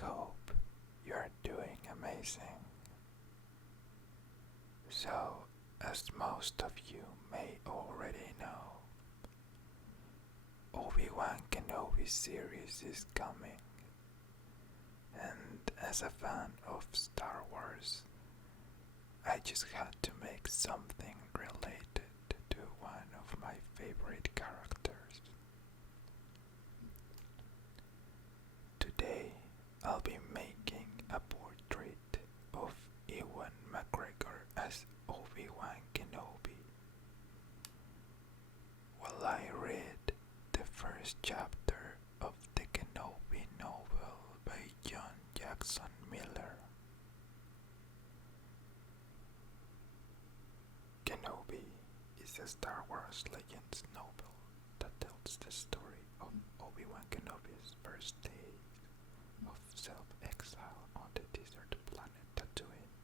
hope you're doing amazing. So, as most of you may already know, Obi-Wan Kenobi series is coming, and as a fan of Star Wars, I just had to make something related to one of my favorite characters. Today, I'll be making a portrait of Ewan McGregor as Obi-Wan Kenobi. While I read the first chapter of the Kenobi novel by John Jackson Miller, Kenobi is a Star Wars Legends novel that tells the story of Obi-Wan Kenobi's first day of self-exile on the desert planet Tatooine,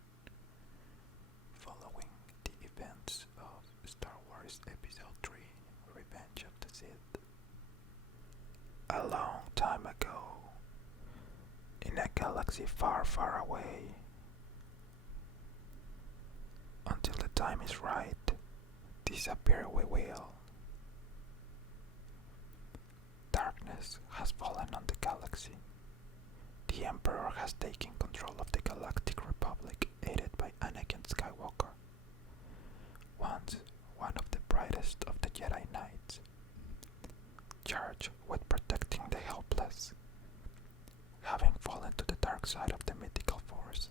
following the events of Star Wars Episode 3, Revenge of the Sith. A long time ago, in a galaxy far, far away, until the time is right, disappear we will. Darkness has fallen on the galaxy. The Emperor has taken control of the Galactic Republic, aided by Anakin Skywalker, once one of the brightest of the Jedi Knights, charged with protecting the helpless. Having fallen to the dark side of the mythical Force,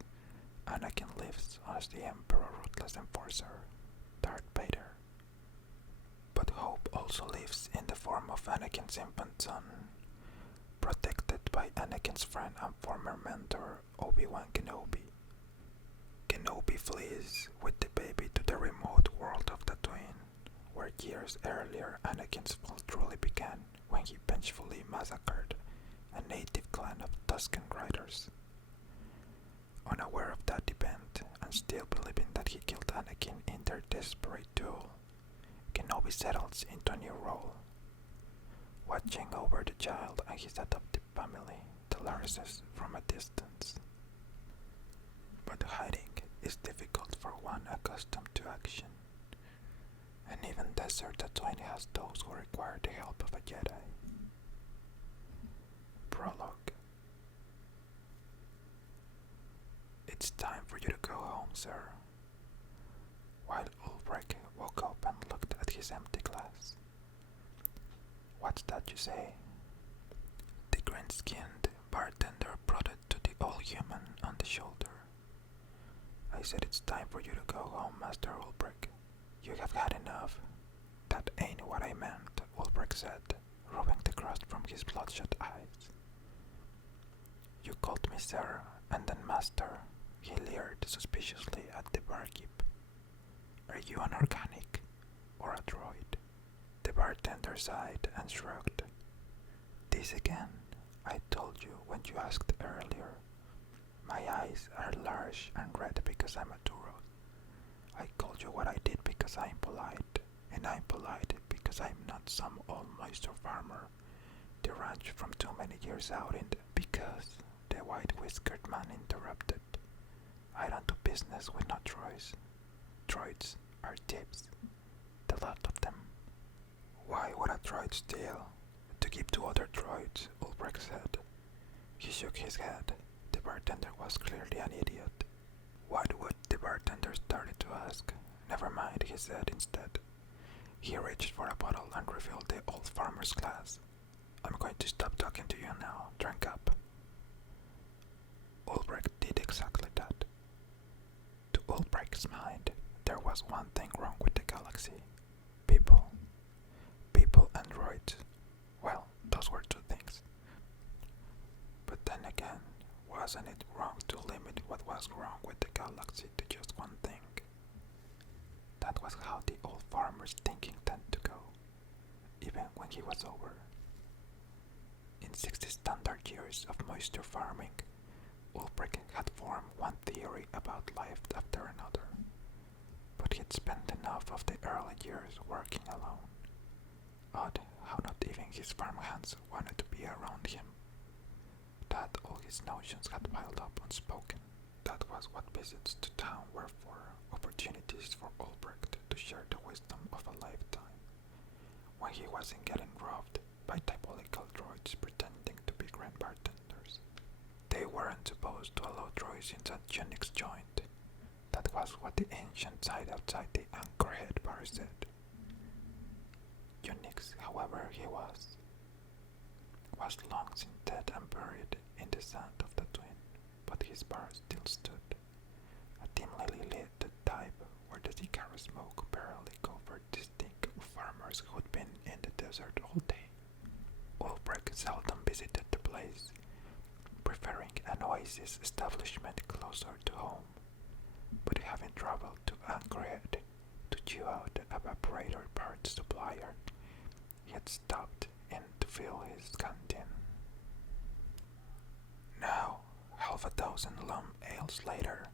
Anakin lives as the Emperor's ruthless enforcer, Darth Vader. But hope also lives in the form of Anakin's infant son, protected by Anakin's friend and former mentor, Obi-Wan Kenobi. Kenobi flees with the baby to the remote world of Tatooine, where years earlier Anakin's fall truly began when he vengefully massacred a native clan of Tusken Riders. Unaware of that event, and still believing that he killed Anakin in their desperate duel, Kenobi settles into a new role, watching over the child and his adoptive family, the Larses, from a distance. But hiding is difficult for one accustomed to action, and even Desert Tatooine has those who require the help of a Jedi. Prologue. It's time for you to go home, sir. While Ulbrich woke up and looked at his empty glass. What's that you say? The green-skinned bartender prodded to the all-human on the shoulder. I said it's time for you to go home, Master Ulbrich. You have had enough. That ain't what I meant, Ulbrich said, rubbing the crust from his bloodshot eyes. You called me sir, and then master. He leered suspiciously at the barkeep. Are you an organic or a droid? The bartender sighed and shrugged. This again, I told you when you asked earlier. My eyes are large and red because I'm a Turo. I called you what I did because I'm polite, and I'm polite because I'm not some old moisture farmer deranged from too many years out in the... Because the white-whiskered man interrupted. I don't do business with no droids. Droids are tips. The lot of them. Why would a droid steal? To give to other droids, Ulbrich said. He shook his head. The bartender was clearly an idiot. What would the bartender started to ask? Never mind, he said instead. He reached for a bottle and refilled the old farmer's glass. I'm going to stop talking to you now. Drink up. Ulbrich did exactly that. To Ulbrich's mind, there was one thing wrong with the galaxy. People. People and droids. Well, those were two things. But then again, wasn't it wrong to limit what was wrong with the galaxy to just one thing? That was how the old farmer's thinking tended to go, even when he was over. In 60 standard years of moisture farming, Ulbrich had formed one theory about life after another, but he had spent enough of the early years working alone. Odd how not even his farm hands wanted to be around him. that all his notions had piled up unspoken. That was what visits to town were for, opportunities for Ulbricht to share the wisdom of a lifetime, when he wasn't getting robbed by diabolical droids pretending to be grand bartenders. They weren't supposed to allow droids in that Unix joint. That was what the ancient side outside the Anchorhead bar said. Unix, however he was long since dead and buried in the sand of the Twin, but his bar still stood, a dimly lit type where the cigar smoke barely covered the stink of farmers who'd been in the desert all day. Ulbricht seldom visited the place, preferring an oasis establishment closer to home, but having traveled to Anchorhead to chew out the evaporator parts supplier, he had stopped in to fill his canteen. Now, half a dozen long ales later,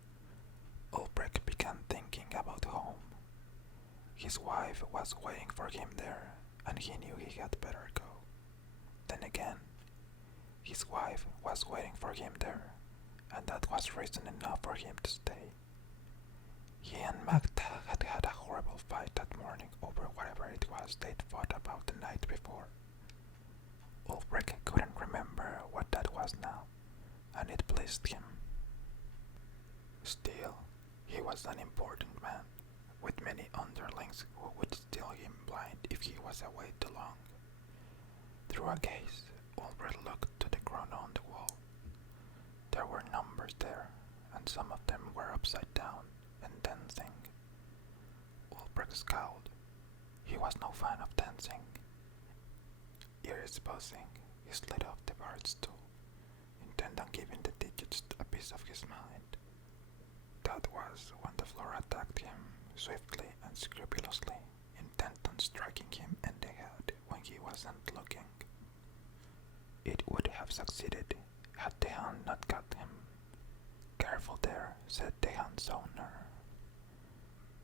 Ulbricht began thinking about home. His wife was waiting for him there, and he knew he had better go. Then again, his wife was waiting for him there, and that was reason enough for him to stay. He and Magda had had a horrible fight that morning over whatever it was they'd fought about the night before. Ulbricht couldn't remember what that was now, and it pleased him. Still, he was an important man, with many underlings who would steal him blind if he was away too long. Through a gaze, Ulbricht looked to the crown on the wall. There were numbers there, and some of them were upside down and dancing. Ulbricht scowled. He was no fan of dancing. Ears buzzing, he slid off the bar stool, intent on giving the digits a piece of his mind. That was when the floor attacked him, swiftly and scrupulously, intent on striking him in the head when he wasn't looking. It would have succeeded had the hand not got him. Careful there, said the hand's owner.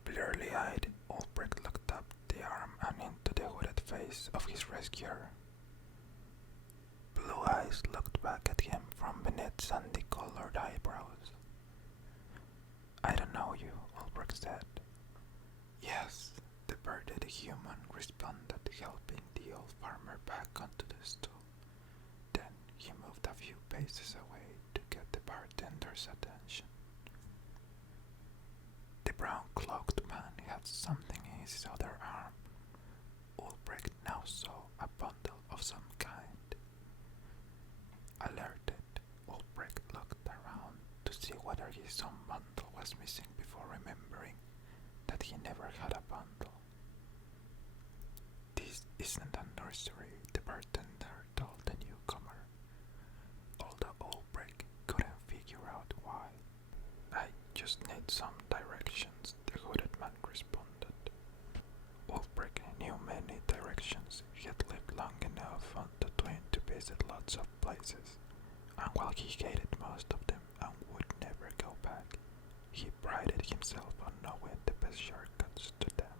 Blearily-eyed, Ulbricht looked up the arm and into the hooded face of his rescuer. Blue eyes looked back at him from beneath sandy-colored eyebrows. I don't know you, Ulbricht said. Yes, the bearded human responded, helping the old farmer back onto the stool. Then he moved a few paces away to get the bartender's attention. The brown-cloaked man had something in his other arm. Ulbricht now saw a bundle of some kind. Alerted, Ulbricht looked around to see whether his own bundle was missing before remembering that he never had a bundle. This isn't a nursery, the bartender told the newcomer, although Ulbricht couldn't figure out why. I just need some directions, the hooded man responded. Ulbricht knew many directions. He had lived long enough on the Twin to visit lots of places, and while he hated most of them and would never go back, he prided himself on knowing the best shortcuts to them,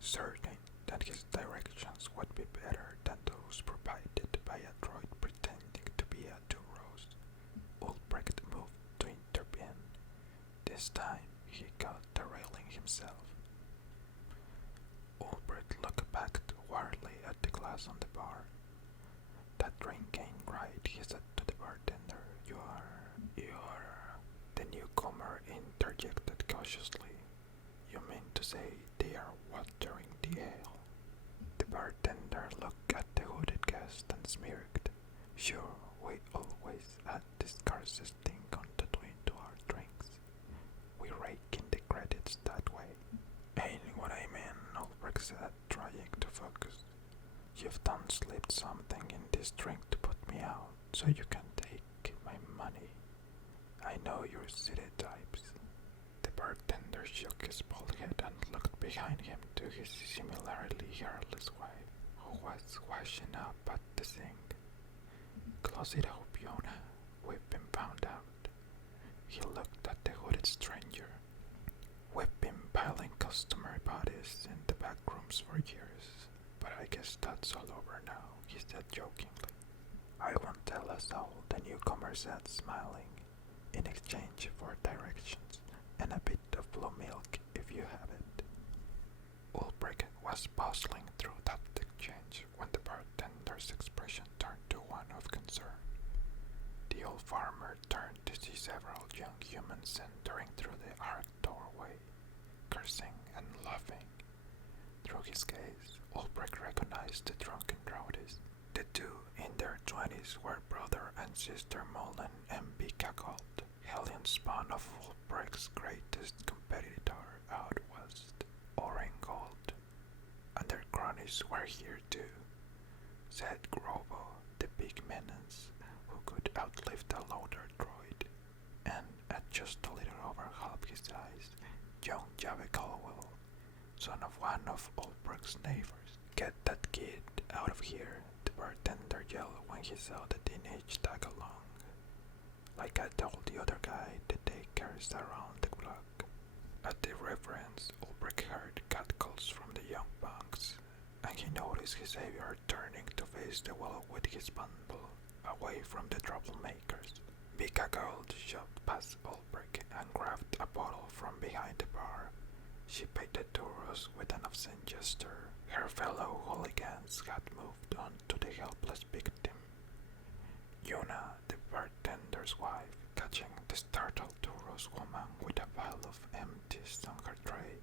certain that his directions would be better than those provided by a droid pretending to be a Duros. Ulbricht moved to intervene. This time he got the railing himself. Ulbricht looked back warily at the glass on the bar. That drink ain't right, he said to the bartender. You're... The newcomer interjected cautiously. You mean to say they are watering the ale? The bartender looked at the hooded guest and smirked. Sure, we always add the scarcest thing on the Twin to our drinks. We rake in the credits that way. Ain't what I mean, Ulbricht said, trying to focus. You've done slipped something in this drink to put me out, so you can take my money. I know your city types. The bartender shook his bald head and looked behind him to his similarly hairless wife, who was washing up at the sink. Close it up, Yona. We've been found out. He looked at the hooded stranger. We've been piling customary bodies in the back rooms for years, but I guess that's all over now, he said jokingly. I won't tell us all, the newcomer said, smiling, in exchange for directions and a bit of blue milk if you have it. Ulbrich was puzzling through that exchange when the bartender's expression turned to one of concern. The old farmer turned to see several young humans entering through the arched doorway, cursing and laughing. Through his gaze, Ulbrich recognized the drunken rowdies. The two in their 20s were brother and sister Mullen and Bickagold, hellion spawn of Ulbrich's greatest competitor out west, Orengold. And their cronies were here too, said Grobo, the big menace, who could outlive the loader droid, and at just a little over half his size, young Jabba Caldwell, son of one of Ulbrich's neighbors. Get that kid out of here, the bartender yelled when he saw the teenage tag along. Like I told the other guy, the daycare's around the block. At the reference, Ulbrich heard catcalls from the young punks, and he noticed his savior turning to face the wall with his bundle, away from the troublemakers. Bickagold shoved past Ulbrich and grabbed a bottle from behind the bar. She paid the churros with an obscene gesture. Her fellow hooligans had moved on to the helpless victim. Yuna, the bartender's wife, catching the startled churros woman with a pile of empties on her tray,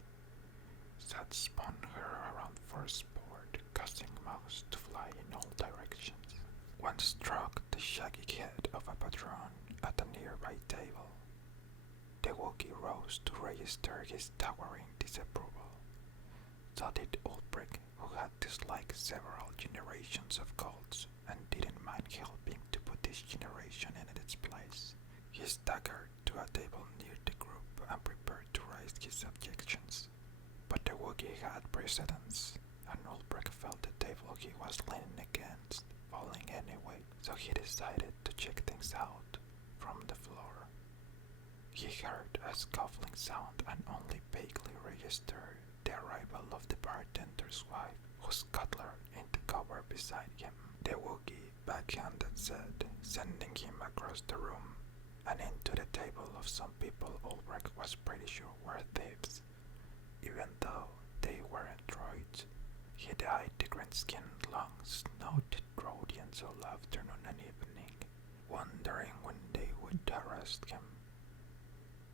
spun her around for sport, causing mouths to fly in all directions. One struck the shaggy head of a patron at a nearby table. The Wookiee rose to register his towering disapproval. So did Ulbrich, who had disliked several generations of cults and didn't mind helping to put this generation in its place. He staggered to a table near the group and prepared to raise his objections. But the Wookiee had precedence, and Ulbrich felt the table he was leaning against falling anyway, so he decided to check things out from the floor. He heard a scuffling sound and only vaguely registered the arrival of the bartender's wife, who scuttled into cover beside him. The Wookiee backhanded said, sending him across the room and into the table of some people Ulbrich was pretty sure were thieves, even though they weren't droids. He eyed the green-skinned, long-snouted Rhodians all afternoon and evening, wondering when they would arrest him.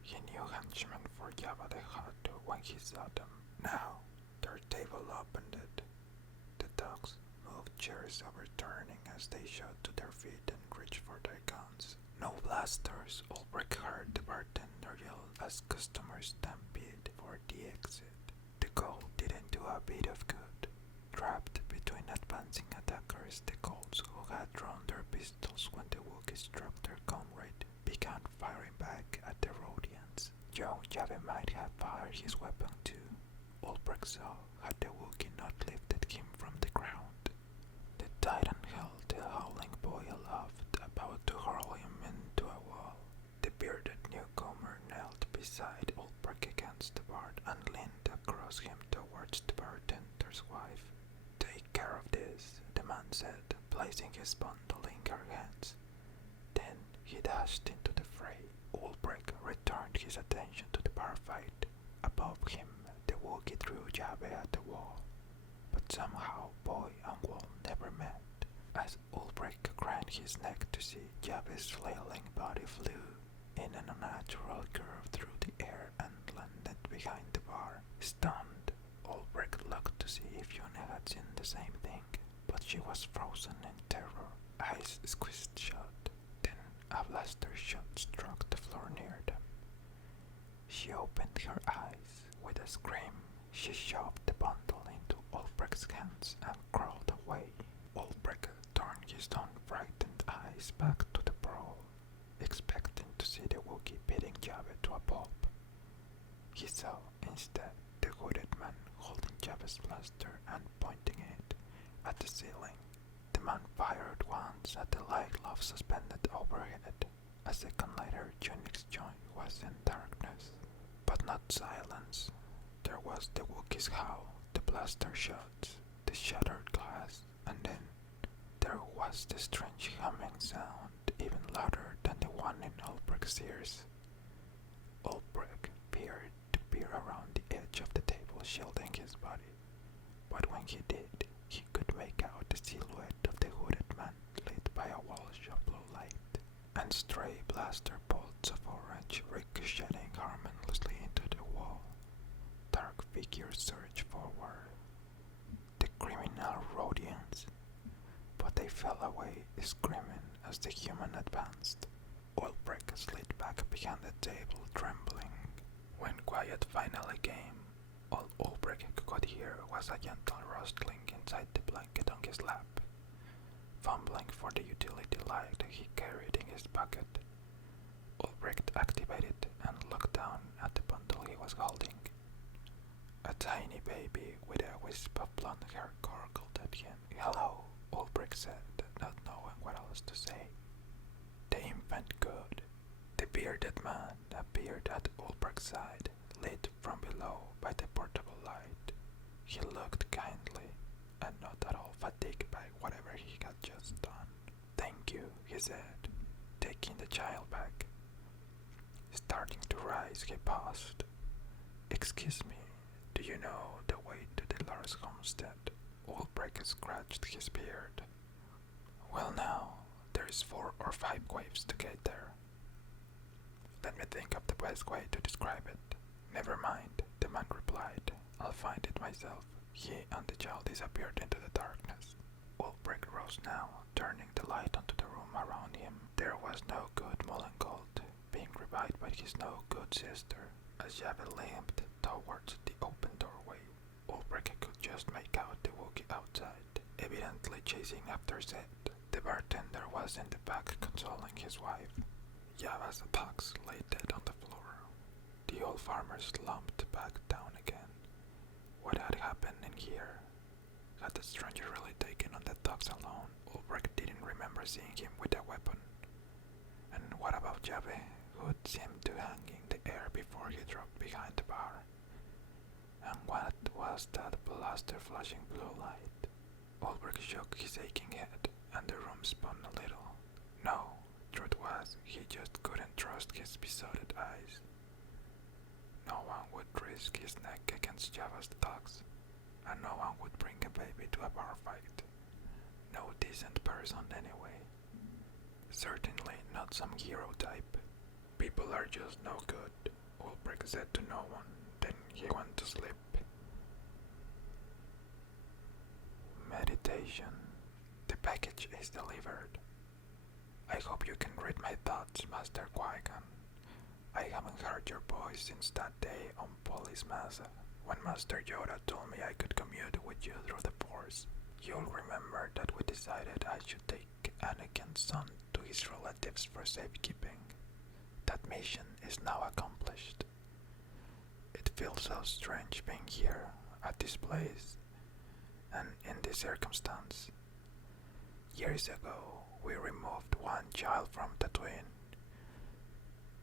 He knew henchmen for Jabba the Hutt when he saw them. Now, their table opened it. The dogs moved chairs overturning as they shot to their feet and reached for their guns. No blasters, Ulbrich heard the bartender yell as customers stampeded for the exit. The goal didn't do a bit of good. Trapped between advancing attackers, the Colts, who had drawn their pistols when the Wookiees struck their comrade, began firing back at the Rhodians. Young Jabba might have fired his weapon too. Ulbrich saw had the Wookiee not lifted him from the ground. The Titan held the howling boy aloft, about to hurl him into a wall. The bearded newcomer knelt beside Ulbrich against the bar and leaned across him towards the bartender's wife. Take care of this, the man said, placing his bundle in her hands. Then he dashed into the fray. Ulbrich returned his attention to the bar fight. Above him, the Wookiee threw Jabba at the wall, but somehow boy and wall never met. As Ulbrich craned his neck to see, Jabba's flailing body flew in an unnatural curve through the air and landed behind the bar. Stunned, Ulbrich looked to see if Yuna had seen the same thing, but she was frozen in terror, eyes squeezed shut. Then a blaster shot struck the floor near them. She opened her eyes. With a scream, she shoved the bundle into Ulbrich's hands and crawled away. Ulbrich turned his own frightened eyes back to the brawl, expecting to see the Wookiee beating Jabba to a pulp. He saw, instead, the hooded man holding Jabba's blaster and pointing it at the ceiling. The man fired once at the light glove suspended overhead. A second later, Unix joint was in darkness, but not silence. There was the Wookiee's howl, the blaster shots, the shattered glass, and then there was the strange humming sound, even louder than the one in Ulbricht's ears. Ulbricht appeared to peer around the edge of the table, shielding his body, but when he did, he could make out the silhouette of the hooded man lit by a wash of blue light, and stray blaster bolts of orange ricocheting harmlessly into the wall. Dark figures surged forward, the criminal Rhodians, but they fell away, screaming as the human advanced. Ulbricht slid back behind the table, trembling. When quiet finally came, all Ulbricht could hear was a gentle rustling inside the blanket on his lap. Fumbling for the utility light he carried in his pocket, Ulbricht activated and looked down at the bundle he was holding. A tiny baby with a wisp of blonde hair gurgled at him. "Hello," Ulbricht said, not knowing what else to say. The infant could. The bearded man appeared at Ulbricht's side, lit from below by the portable light. He looked kindly, and not at all fatigued by whatever he had just done. "Thank you," he said, taking the child back. Starting to rise, he paused. "Excuse me, do you know the way to the Lars homestead?" Ulbricht scratched his beard. "Well now, there's 4 or 5 ways to get there." "Let me think of the best way to describe it." "Never mind," the man replied. "I'll find it myself." He and the child disappeared into the darkness. Ulbricht rose now, turning the light onto the room around him. There was no good Mullengold, being revived by his no good sister, as Jave limped towards the open doorway. Ulbricht could just make out the Wookiee outside, evidently chasing after Zed. The bartender was in the back consoling his wife. Java's box lay dead on the floor. The old farmer slumped back down again. What had happened in here? Had the stranger really taken on the dogs alone? Ulbricht didn't remember seeing him with a weapon. And what about Jave, who seemed to hang in the air before he dropped behind the bar? And what was that blaster flashing blue light? Ulbricht shook his aching head, and the room spun a little. No, truth was, he just couldn't trust his besotted eyes. No one would risk his neck against Java's dogs, and no one would bring a baby to a bar fight. No decent person anyway. Certainly not some hero type. People are just no good, Ulbricht said to no one. Then he went to sleep. Meditation. The package is delivered. I hope you can read my thoughts, Master Qui-Gon. I haven't heard your voice since that day on Polis Massa, when Master Yoda told me I could commute with you through the Force. You'll remember that we decided I should take Anakin's son to his relatives for safekeeping. That mission is now accomplished. It feels so strange being here, at this place, and in this circumstance. Years ago, we removed one child from Tatooine,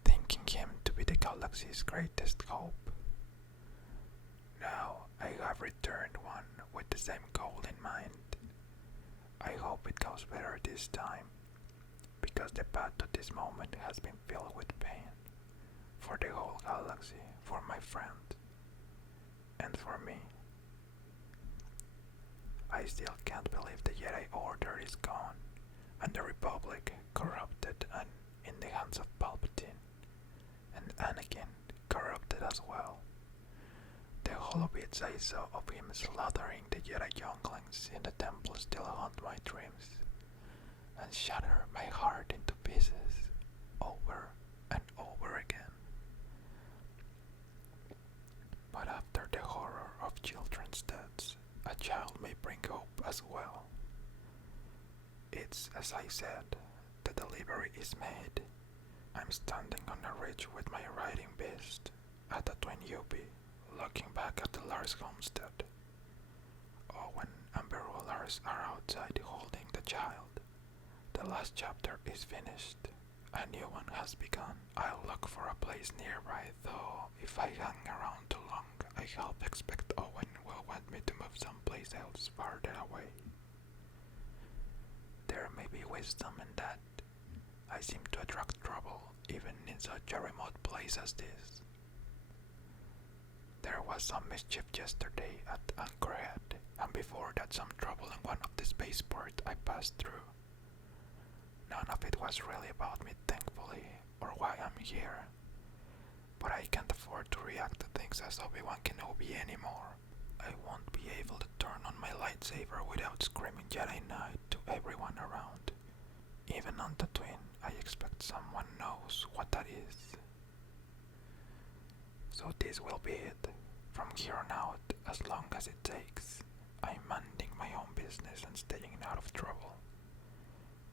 thinking him to be the galaxy's greatest hope. Now I have returned one with the same goal in mind. I hope it goes better this time, because the path to this moment has been filled with pain. For the whole galaxy, for my friend, and for me. I still can't believe the Jedi Order is gone, and the Republic corrupted and in the hands of Palpatine, and Anakin corrupted as well. The holobits I saw of him slaughtering the Jedi younglings in the temple still haunt my dreams, and shatter my heart into pieces, over and over again. But after the horror of children's deaths, a child may bring hope as well. It's as I said, the delivery is made. I'm standing on a ridge with my riding beast, at the Twin Yubi, looking back at the Lars homestead. Owen and Beru Lars are outside holding the child. The last chapter is finished. A new one has begun. I'll look for a place nearby, though if I hang around too long, I half expect Owen will want me to move someplace else farther away. There wisdom in that I seem to attract trouble even in such a remote place as this. There was some mischief yesterday at Anchorhead, and before that some trouble in one of the spaceports I passed through. None of it was really about me, thankfully, or why I'm here. But I can't afford to react to things as Obi-Wan Kenobi anymore. I won't be able to turn on my lightsaber without screaming Jedi Knight to everyone around. Even on Tatooine, I expect someone knows what that is. So this will be it. From here on out, as long as it takes, I'm minding my own business and staying out of trouble.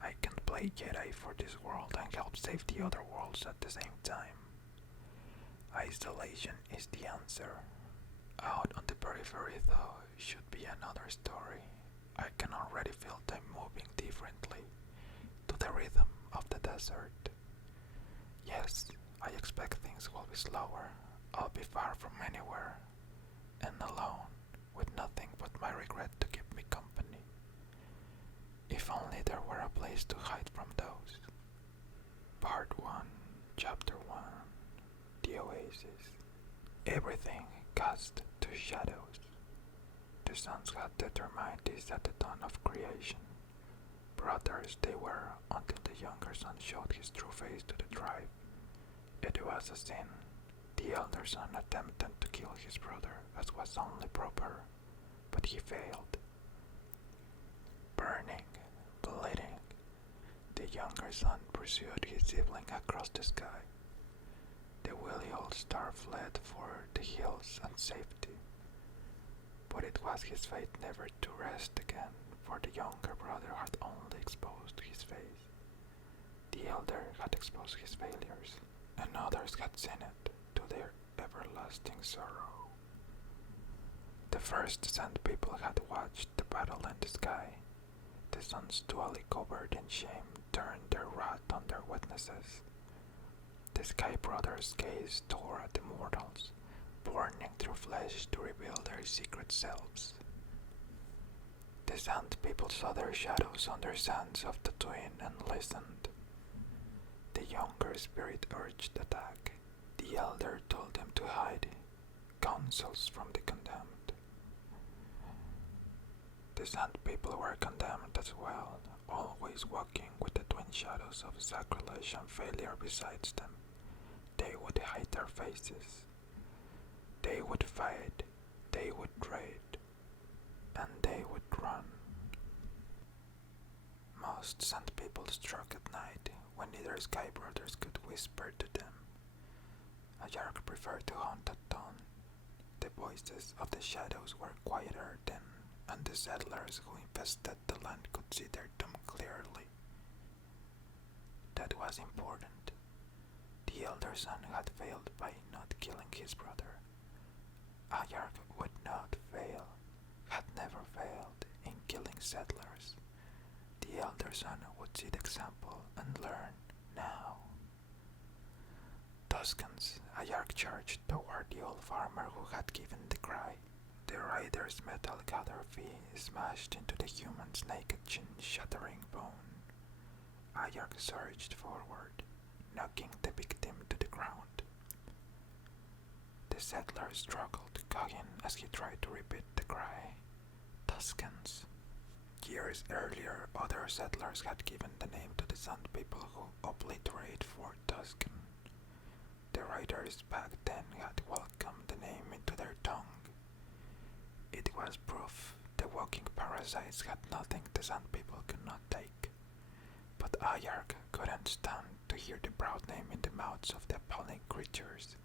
I can play Jedi for this world and help save the other worlds at the same time. Isolation is the answer. Out on the periphery, though, should be another story. I can already feel time moving differently, to the rhythm of the desert. Yes, I expect things will be slower. I'll be far from anywhere, and alone, with nothing but my regret to keep me company. If only there were a place to hide from those. Part 1, Chapter 1, The Oasis. Everything cast to shadows. The sons had determined this at the dawn of creation. Brothers they were until the younger son showed his true face to the tribe. It was a sin. The elder son attempted to kill his brother as was only proper, but he failed. Burning, bleeding, the younger son pursued his sibling across the sky. The wily old star fled for the hills and safety, but it was his fate never to rest again, for the younger brother had only exposed his face. The elder had exposed his failures, and others had seen it, to their everlasting sorrow. The first Sand People had watched the battle in the sky. The sons, duly covered in shame, turned their wrath on their witnesses. The Sky Brothers gazed toward the mortals, burning through flesh to reveal their secret selves. The Sand People saw their shadows on their sands of Tatooine and listened. The younger spirit urged attack. The elder told them to hide, counsels from the condemned. The Sand People were condemned as well, always walking with the twin shadows of sacrilege and failure beside them. They would hide their faces. They would fight, they would trade, and they would run. Most Sand People struck at night, when neither Sky Brothers could whisper to them. A Yark preferred to hunt at dawn. The voices of the shadows were quieter then, and the settlers who infested the land could see their doom clearly. That was important. The elder son had failed by not killing his brother. A Yark would not fail, had never failed in killing settlers. The elder son would see the example and learn now. Tuscans, a Yark charged toward the old farmer who had given the cry. The rider's metal gather fee smashed into the human's naked chin, shattering bone. A Yark surged forward, knocking the victim to the ground. The settler struggled, gagging as he tried to repeat the cry. Tuscans. Years earlier, other settlers had given the name to the Sand People who obliterate Fort Tuscan. The riders back then had welcomed the name into their tongue. It was proof the walking parasites had nothing the Sand People could not take. But Ayark couldn't stand to hear the proud name in the mouths of the appalling creatures,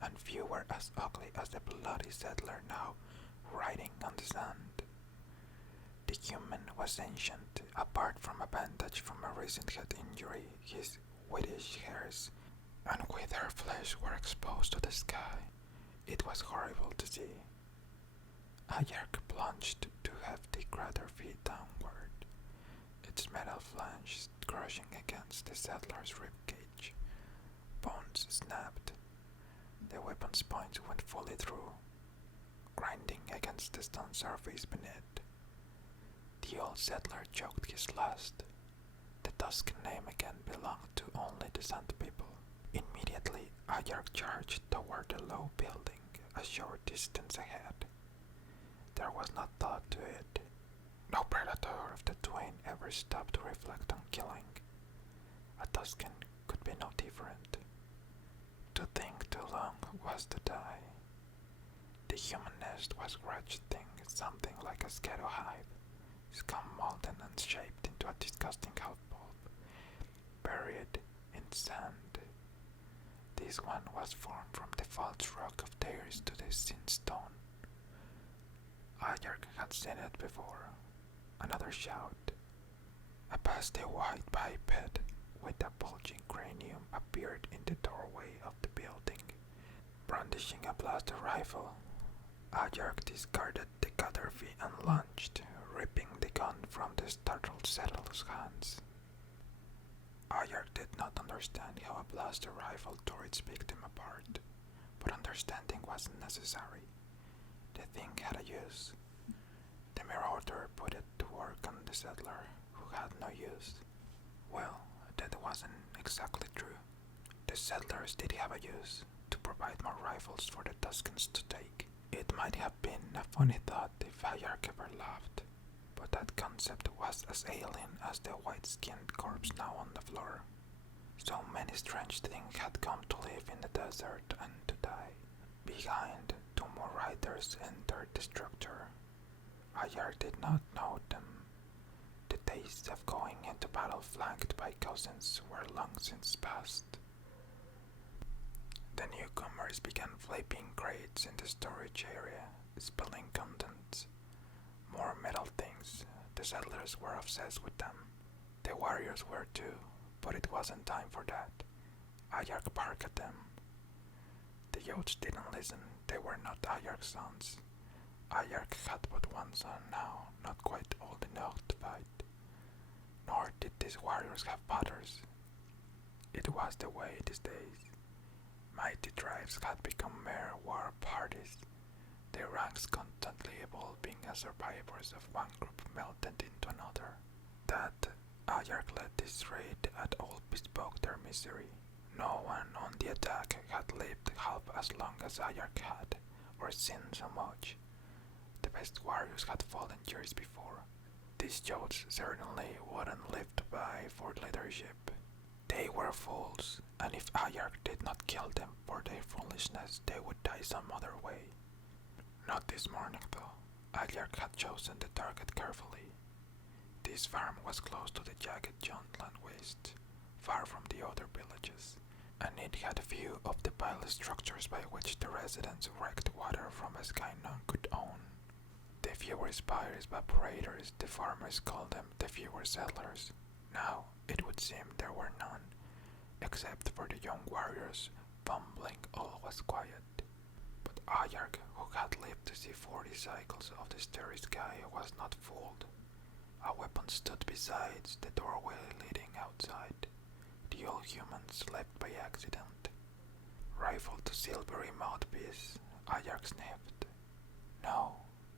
and few were as ugly as the bloody settler now riding on the sand. The human was ancient, apart from a bandage from a recent head injury. His whitish hairs and withered flesh were exposed to the sky. It was horrible to see. Ayark plunged to hefty crater feet downward, its metal flange crushing against the settler's ribcage. Bones snapped. The weapon's points went fully through, grinding against the stone surface beneath. The old settler choked his last. The Tuscan name again belonged to only the Sand people. Immediately, Ayark charged toward the low building, a short distance ahead. There was no thought to it. No predator of the twain ever stopped to reflect on killing. A Tuscan could be no different. To think too long was to die. The human nest was wretched thing, something like a scato hive, scum molten and shaped into a disgusting half bulb, buried in sand. This one was formed from the false rock of theirs to the sin stone. Ayark had seen it before. Another shout. A pasty white biped with a bulging cranium appeared in the doorway of the building, brandishing a blaster rifle. Ayark discarded the Gaddafi and lunged, ripping the gun from the startled settler's hands. Ayark did not understand how a blaster rifle tore its victim apart, but understanding wasn't necessary. The thing had a use. The marauder put it to work on the settler, who had no use. Well, that wasn't exactly true. The settlers did have a use, to provide more rifles for the Tuscans to take. It might have been a funny thought if Ayark ever laughed, but that concept was as alien as the white-skinned corpse now on the floor. So many strange things had come to live in the desert and to die. Behind, two more riders entered the structure. Ayark did not know them. The days of going into battle flanked by cousins were long since past. The newcomers began flipping crates in the storage area, spilling contents. More metal things. The settlers were obsessed with them. The warriors were too, but it wasn't time for that. Ayark barked at them. The youths didn't listen. They were not Ayark's sons. Ayark had but one son now, not quite old enough to fight. Nor did these warriors have fathers. It was the way these days. Mighty tribes had become mere war parties, their ranks constantly evolving as survivors of one group melted into another. That Ayark led this raid had all bespoke their misery. No one on the attack had lived half as long as Ayark had, or seen so much. The best warriors had fallen years before. These youths certainly wouldn't live to vie for leadership. They were fools, and if Ayark did not kill them for their foolishness, they would die some other way. Not this morning, though. Ayark had chosen the target carefully. This farm was close to the jagged Juntland waste, far from the other villages, and it had a view of the pile structures by which the residents wrecked water from a sky none could own. The fewer spires evaporators, the farmers called them the fewer settlers. Now, it would seem there were none, except for the young warriors, fumbling all was quiet. But Ayark, who had lived to see 40 cycles of the starry sky, was not fooled. A weapon stood beside the doorway leading outside. The old humans left by accident. Rifle to silvery mouthpiece, Ayark sniffed. No,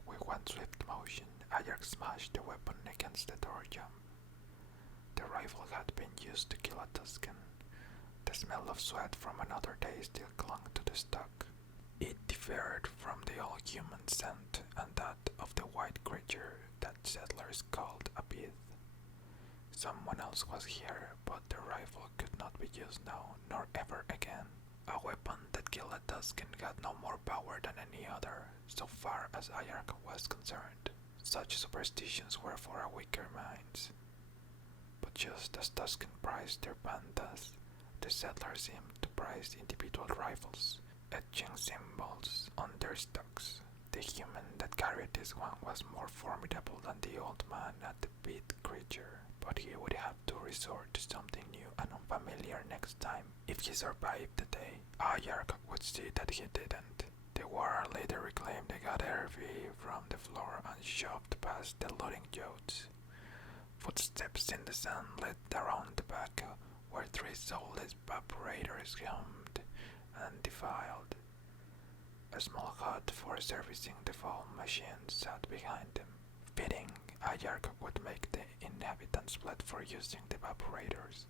with one swift motion, Ayark smashed the weapon against the door jamb. The rifle had been used to kill a Tuscan. The smell of sweat from another day still clung to the stock. It differed from the old human scent and that of the white creature that settlers called a pith. Someone else was here, but the rifle could not be used now, nor ever again. A weapon that killed a Tuscan had no more power than any other, so far as Ayark was concerned. Such superstitions were for our weaker minds. But just as Tuscan prized their bandas, the settlers seemed to prize individual rifles, etching symbols on their stocks. The human that carried this one was more formidable than the old man and the pit creature, but he would have to resort to something new and unfamiliar next time if he survived the day. Ayark would see that he didn't. The war leader reclaimed the Gaddafi from the floor and shoved past the looting youths. Footsteps in the sand led around the back, where 3 soulless evaporators hummed and defiled. A small hut for servicing the foam machine sat behind them. Fitting, Ayark would make the inhabitants fled for using the evaporators.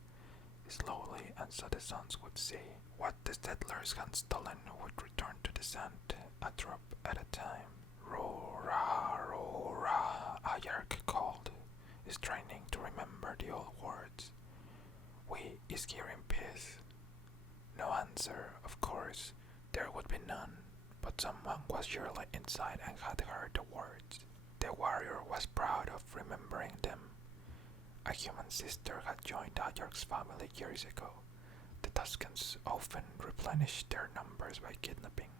Slowly, and so the sons would see what the settlers had stolen would return to the sand, a drop at a time. Roar, roar, Ayark called, straining to remember the old words. We is here in peace. No answer, of course, there would be none, but someone was surely inside and had heard the words. The warrior was proud of remembering them. A human sister had joined Ayark's family years ago. The Tuscans often replenished their numbers by kidnapping.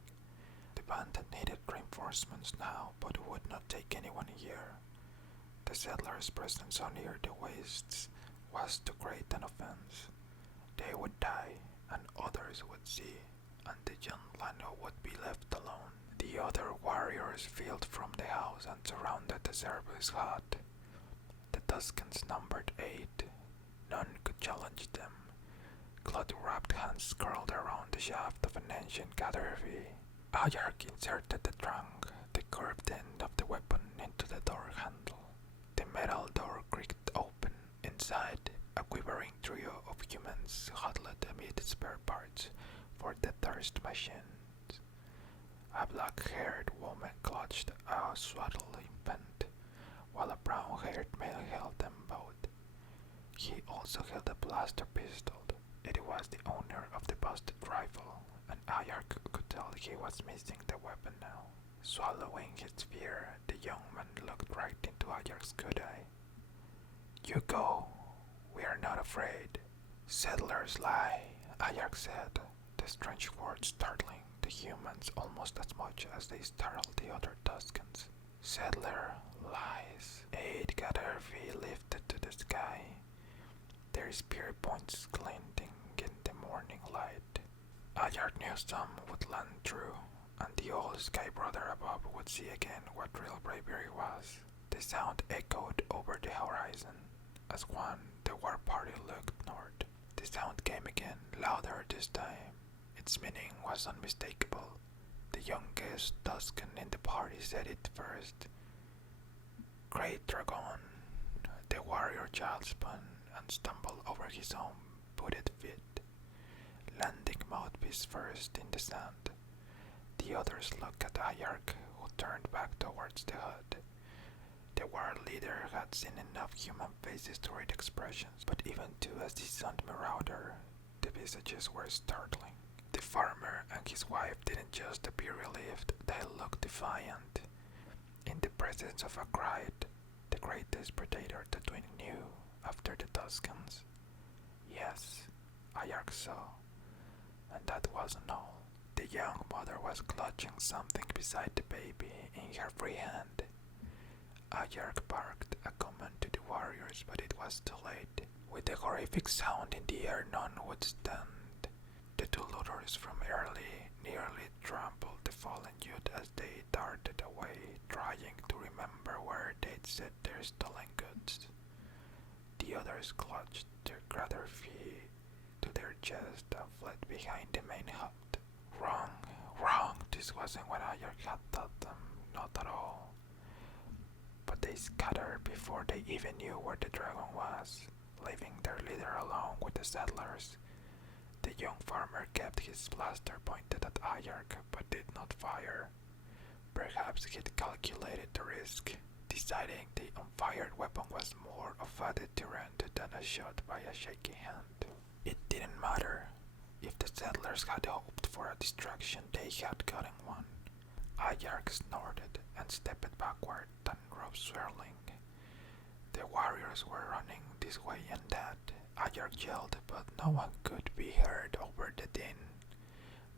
The band needed reinforcements now, but would not take anyone here. The settlers' presence so near the wastes was too great an offense. They would die, and others would see, and the young Lando would be left alone. The other warriors filed from the house and surrounded the service hut. The Tuscans numbered 8. None could challenge them. Cloth-wrapped hands curled around the shaft of an ancient Caterpie. Ayark inserted the trunk, the curved end of the weapon, into the door handle. The metal door creaked open. Inside, a quivering trio of humans huddled amid spare parts for the thirst machines. A black-haired woman clutched a swaddled infant, while a brown-haired male held them both. He also held a blaster pistol. It was the owner of the busted rifle, and Ayark could tell he was missing the weapon now. Swallowing his fear, the young man looked right into Ayark's good eye. You go. We are not afraid. Settlers lie, Ayark said, the strange words startling the humans almost as much as they startled the other Tuscans. Settler lies. 8 Caterpie lifted to the sky, their spear points glinting in the morning light. Ayark knew some would land true, and the old sky brother above would see again what real bravery was. The sound echoed over the horizon. As one, the war party looked north. The sound came again, louder this time. Its meaning was unmistakable. The youngest Tuscan in the party said it first. Great Dragon. The warrior child spun and stumbled over his own booted feet, landing mouthpiece first in the sand. The others looked at Ayark, who turned back towards the hut. The war leader had seen enough human faces to read expressions, but even to a seasoned marauder, the visages were startling. The farmer and his wife didn't just appear relieved, they looked defiant. In the presence of a Krite, the greatest predator the twin knew after the Tuscans. Yes, Ayark saw, and that wasn't all. The young mother was clutching something beside the baby in her free hand. Ayark barked a command to the warriors, but it was too late. With the horrific sound in the air, none would stand. The 2 looters from early nearly trampled the fallen youth as they darted away, trying to remember where they'd set their stolen goods. The others clutched their Caterpie to their chest and fled behind the main hut. Wrong, wrong, this wasn't what Ayark had taught them, not at all. But they scattered before they even knew where the dragon was, leaving their leader alone with the settlers. The young farmer kept his blaster pointed at Ayark, but did not fire. Perhaps he'd calculated the risk, deciding the unfired weapon was more of a deterrent than a shot by a shaky hand. It didn't matter. If the settlers had hoped for a distraction, they had gotten one. Ayark snorted and stepped backward, then rose swirling. The warriors were running this way and that. Ayark yelled, but no one could be heard over the din.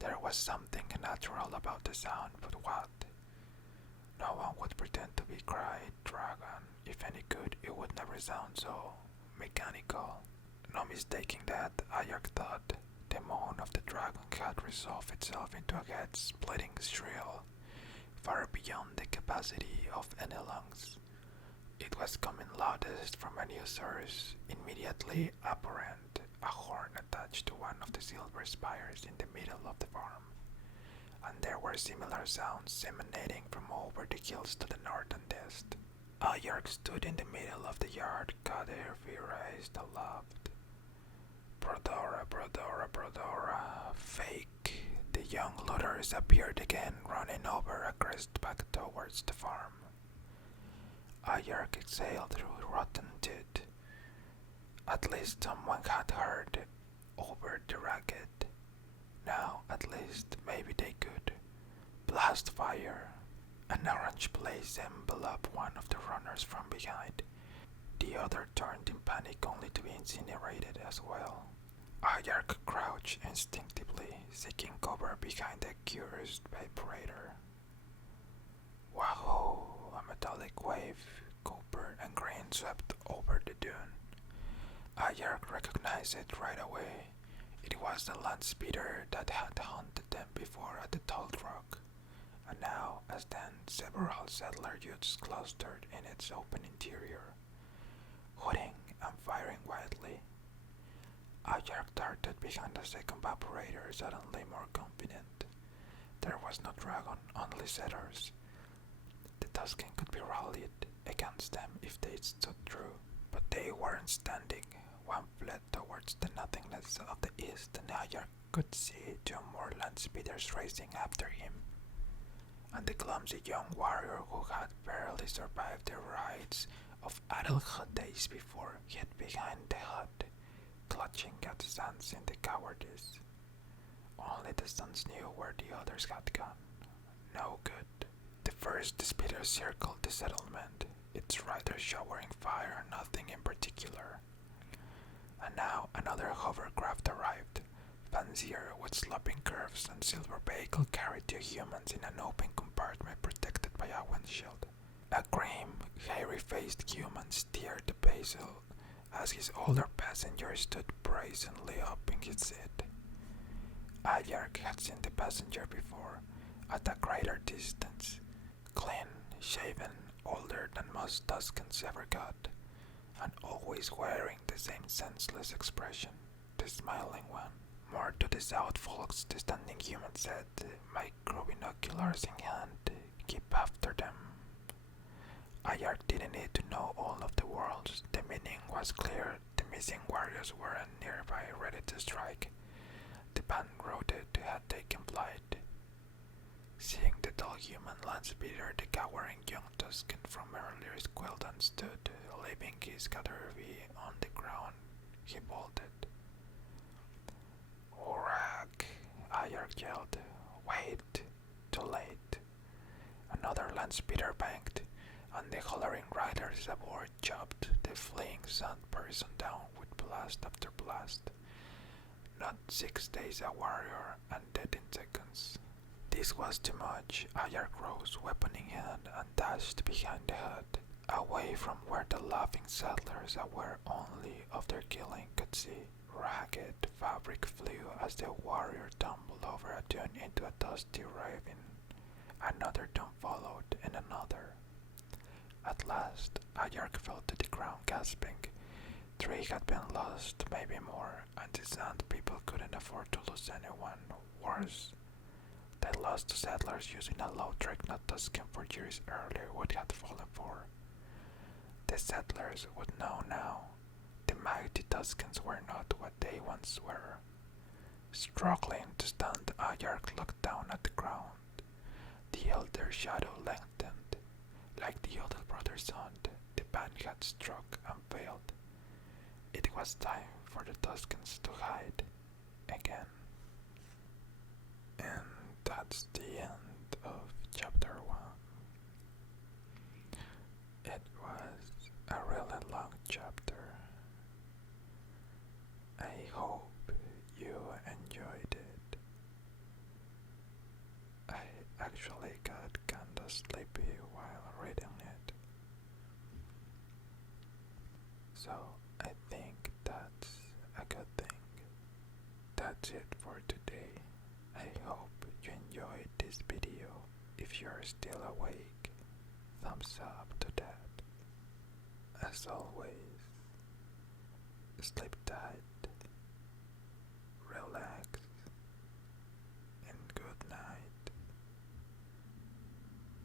There was something natural about the sound, but what? No one would pretend to be Krite Dragon. If any could, it would never sound so mechanical. No mistaking that, Ayark thought. The moan of the dragon had resolved itself into a head-splitting shrill, far beyond the capacity of any lungs. It was coming loudest from a new source, immediately apparent, a horn attached to one of the silver spires in the middle of the farm, and there were similar sounds emanating from over the hills to the north and east. Ayark stood in the middle of the yard, cut every raised aloft. Brodora, Brodora, Brodora, fake. The young looters appeared again, running over a crest back towards the farm. Ayark exhaled through rotten teeth. At least someone had heard over the racket. Now, at least, maybe they could. Blast fire! An orange blaze enveloped one of the runners from behind. The other turned in panic only to be incinerated as well. Ayark crouched instinctively, seeking cover behind the curious vibrator. Wahoo! A metallic wave, copper and green, swept over the dune. Ayark recognized it right away. It was the land speeder that had hunted them before at the Tall Rock, and now, as then, several settler youths clustered in its open interior, hooting and firing wildly. Ayark darted behind the second evaporator, suddenly more confident. There was no dragon, only setters. The Tusken could be rallied against them if they stood true, but they weren't standing. One fled towards the nothingness of the east, and Ayark could see two more land speeders racing after him, and the clumsy young warrior who had barely survived the rides of adulthood days before hid behind the hut, clutching at his hands in the cowardice. Only the sons knew where the others had gone. No good. The first speeder circled the settlement, its riders showering fire, nothing in particular. And now another hovercraft arrived, fancier with sloping curves and silver vehicle carried two humans in an open compartment protected by a windshield. A grim, hairy-faced human steered the vessel as his older passenger stood brazenly up in his seat. Ayark had seen the passenger before, at a greater distance, clean, shaven, older than most Tuskens ever got, and always wearing the same senseless expression, the smiling one. More to the south, folks, the standing human said, micro-binoculars in hand, keep after them. Ayark didn't need to know all of the worlds. The meaning was clear. The missing warriors were nearby, ready to strike. The band routed had taken flight. Seeing the tall human land speeder, the cowering young Tusken from earlier squealed and stood, leaving his Caterpie on the ground. He bolted. Rack! Ayark yelled. Wait! Too late. Another land speeder banked, and the hollering riders aboard chopped the fleeing sand person down with blast after blast. Not 6 days a warrior, and dead in seconds. This was too much. Ayark rose, weapon in hand, and dashed behind the hut, away from where the laughing settlers, aware only of their killing, could see. Ragged fabric flew as the warrior tumbled over a dune into a dusty ravine. Another dune followed, and another. At last, Ayark fell to the ground, gasping. 3 had been lost, maybe more, and the sand people couldn't afford to lose anyone. Worse, they lost to settlers using a low dreadnought Tusken for years earlier would have fallen for. The settlers would know now. The mighty Tuskens were not what they once were. Struggling to stand, Ayark looked down at the ground. The elder shadow lengthened. Like the older brother's hand, the band had struck and failed. It was time for the Tuskens to hide again. And that's the end of chapter 1. It was a really long chapter. I hope you enjoyed it. I actually got kinda sleepy while reading it. So I think that's a good thing. That's it for today. I hope you enjoyed this video. If you're still awake, thumbs up to that. As always, sleep tight